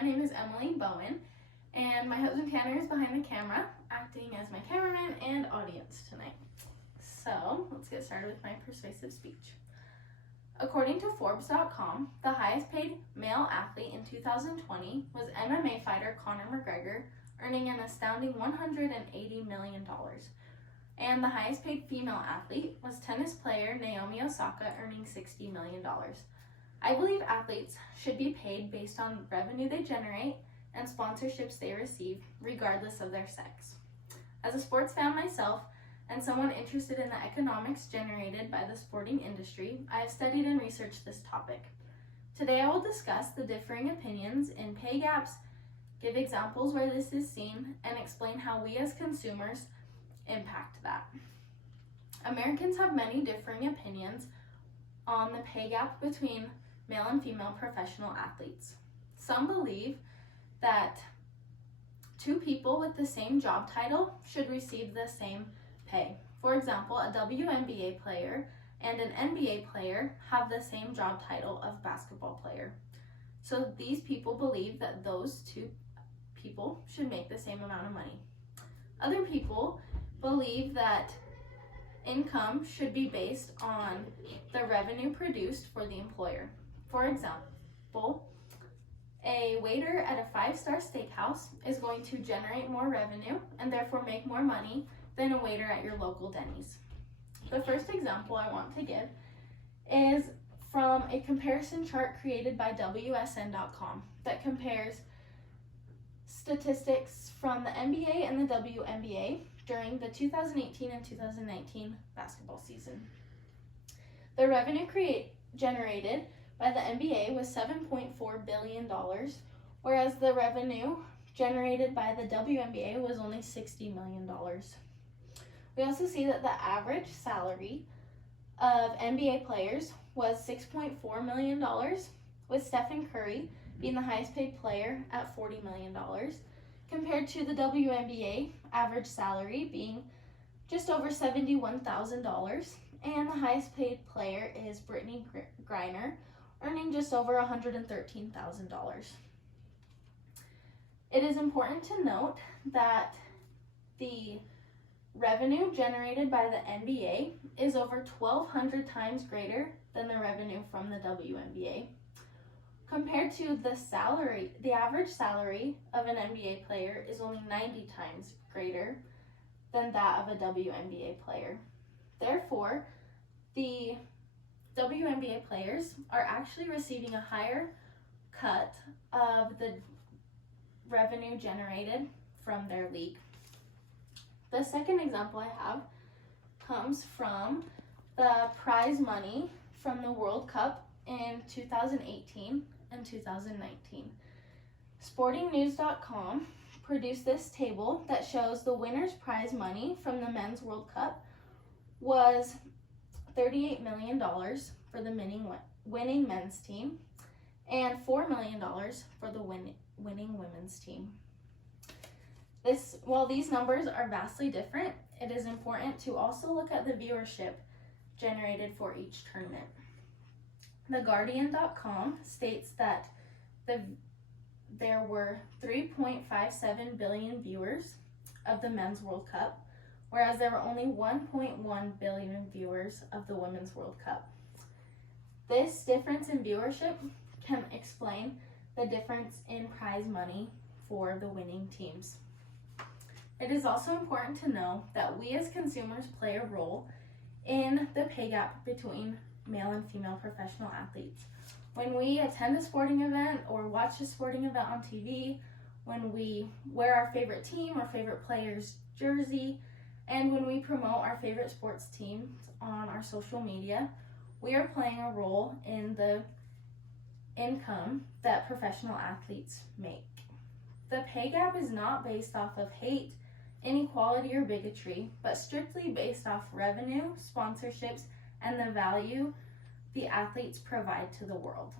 My name is Emily Bowen, and my husband Tanner is behind the camera, acting as my cameraman and audience tonight. So, let's get started with my persuasive speech. According to Forbes.com, the highest paid male athlete in 2020 was MMA fighter Conor McGregor, earning an astounding $180 million. And the highest paid female athlete was tennis player Naomi Osaka, earning $60 million. I believe athletes should be paid based on revenue they generate and sponsorships they receive, regardless of their sex. As a sports fan myself, and someone interested in the economics generated by the sporting industry, I have studied and researched this topic. Today I will discuss the differing opinions in pay gaps, give examples where this is seen, and explain how we as consumers impact that. Americans have many differing opinions on the pay gap between male and female professional athletes. Some believe that two people with the same job title should receive the same pay. For example, a WNBA player and an NBA player have the same job title of basketball player. So these people believe that those two people should make the same amount of money. Other people believe that income should be based on the revenue produced for the employer. For example, a waiter at a 5-star steakhouse is going to generate more revenue and therefore make more money than a waiter at your local Denny's. The first example I want to give is from a comparison chart created by WSN.com that compares statistics from the NBA and the WNBA during the 2018 and 2019 basketball season. The revenue generated by the NBA was $7.4 billion, whereas the revenue generated by the WNBA was only $60 million. We also see that the average salary of NBA players was $6.4 million, with Stephen Curry being the highest paid player at $40 million, compared to the WNBA average salary being just over $71,000, and the highest paid player is Brittany Griner, earning just over $113,000. It is important to note that the revenue generated by the NBA is over 1,200 times greater than the revenue from the WNBA. Compared to the average salary of an NBA player is only 90 times greater than that of a WNBA player. Therefore, the WNBA players are actually receiving a higher cut of the revenue generated from their league. The second example I have comes from the prize money from the World Cup in 2018 and 2019. Sportingnews.com produced this table that shows the winner's prize money from the Men's World Cup was $38 million for the winning men's team and $4 million for the winning women's team. While these numbers are vastly different, it is important to also look at the viewership generated for each tournament. TheGuardian.com states that there were 3.57 billion viewers of the Men's World Cup, whereas there were only 1.1 billion viewers of the Women's World Cup. This difference in viewership can explain the difference in prize money for the winning teams. It is also important to know that we as consumers play a role in the pay gap between male and female professional athletes. When we attend a sporting event or watch a sporting event on TV, when we wear our favorite team or favorite player's jersey, and when we promote our favorite sports teams on our social media, we are playing a role in the income that professional athletes make. The pay gap is not based off of hate, inequality, or bigotry, but strictly based off revenue, sponsorships, and the value the athletes provide to the world.